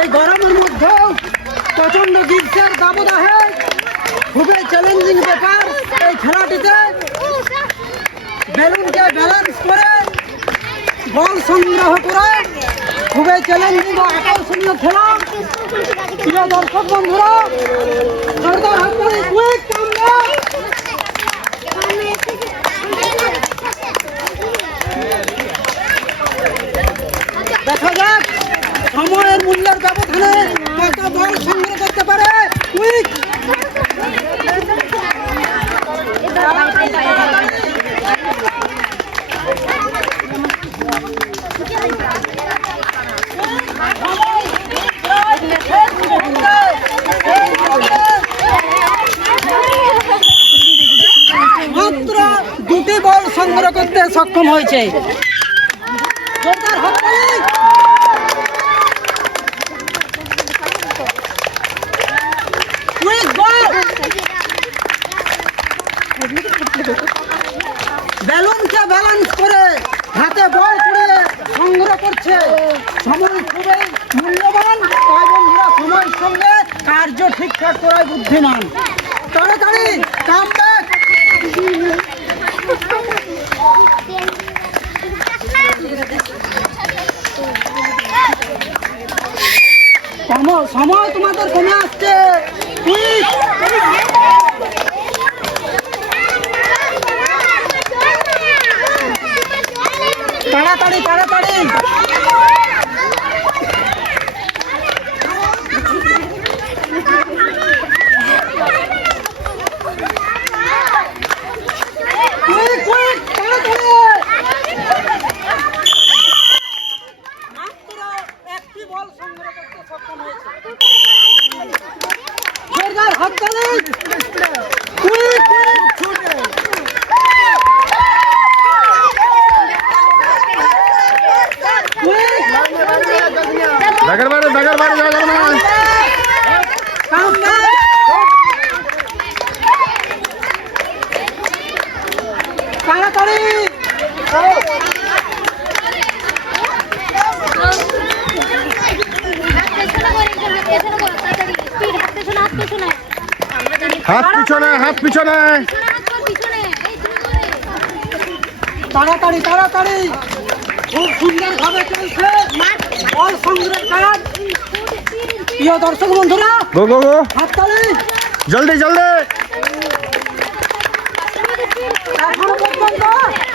এই গরমের মধ্যেও প্রচণ্ড গ্রীষ্মের দাবদাহে খুবই চ্যালেঞ্জিং ব্যাপার। এই খেলাটিতে বেলুনকে ব্যালেন্স করে বল সংগ্রহ করে খুবই চ্যালেঞ্জিং ও আকর্ষণীয় খেলা। প্রিয় দর্শক বন্ধুরা মূল্যের ব্যবধানে কত বল সংগ্রহ করতে পারে। মাত্র দুটি বল সংগ্রহ করতে সক্ষম হয়েছে জোরদার হাততালি কুইক বল বেলুনকে ব্যালেন্স করে হাতে বল করে সংগ্রহ করছে। সময় খুবই মূল্যবান, তাই বন্ধুরা সময়ের সঙ্গে কার্য ঠিকঠাক করাই বুদ্ধিমান। তাড়াতাড়ি কাম সময় তোমাদের কমে আসছে কুইক তাড়াতাড়ি তাড়াতাড়ি কুইক কুইক তাড়াতাড়ি মাত্র একটি বল সংগ্রহ করতে সক্ষম হয়েছে হাততালি কুইক কুইক ছুটে কুইক দাগের বাড়ি দাগের বাড়ি যাওয়া যাবে না কাম ব্যাক তাড়াতাড়ি হাত পিছনে হাত পিছনে। তাড়াতাড়ি তাড়াতাড়ি। খুব সুন্দর ভাবে চলছে। বল সংগ্রহের কাজ। প্রিয় দর্শক বন্ধুরা গো গো গো। হাততালি। জলদি জলদি এখনও পর্যন্ত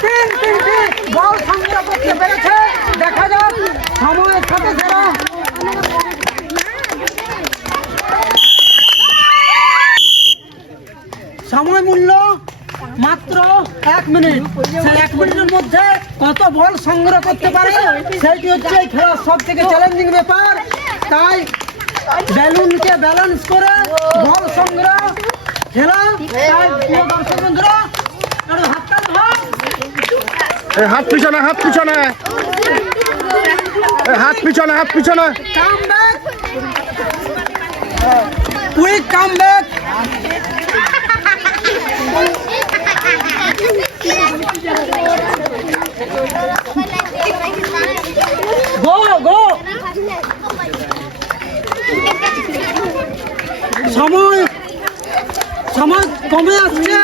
তিন তিনটি বল সংগ্রহ করতে পেরেছে দেখা যাক সময়ের সাথে যারা সময় মূল্য মাত্র এক মিনিট। সেই এক মিনিটের মধ্যে কত বল সংগ্রহ করতে পারে? সেইটি হচ্ছে এই খেলার সব থেকে চ্যালেঞ্জিং ব্যাপার। তাই বেলুনকে ব্যালেন্স করে বল সংগ্রহ খেলা। তাই প্রিয় দর্শক বন্ধুরা হাত পিছনে হাত পিছনে। হাত পিছনে হাত পিছনে। Back. Quick come back. Go go. সময়! সময় কমে আসছে।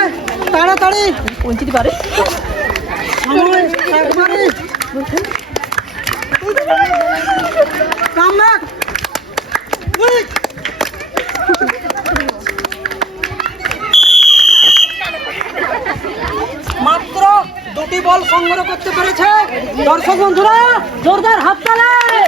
তাড়াতাড়ি। পৌঁছতে পারে সময় একবারে। বল সংগ্রহ করতে পেরেছে। দর্শক বন্ধুরা জোরদার হাততালি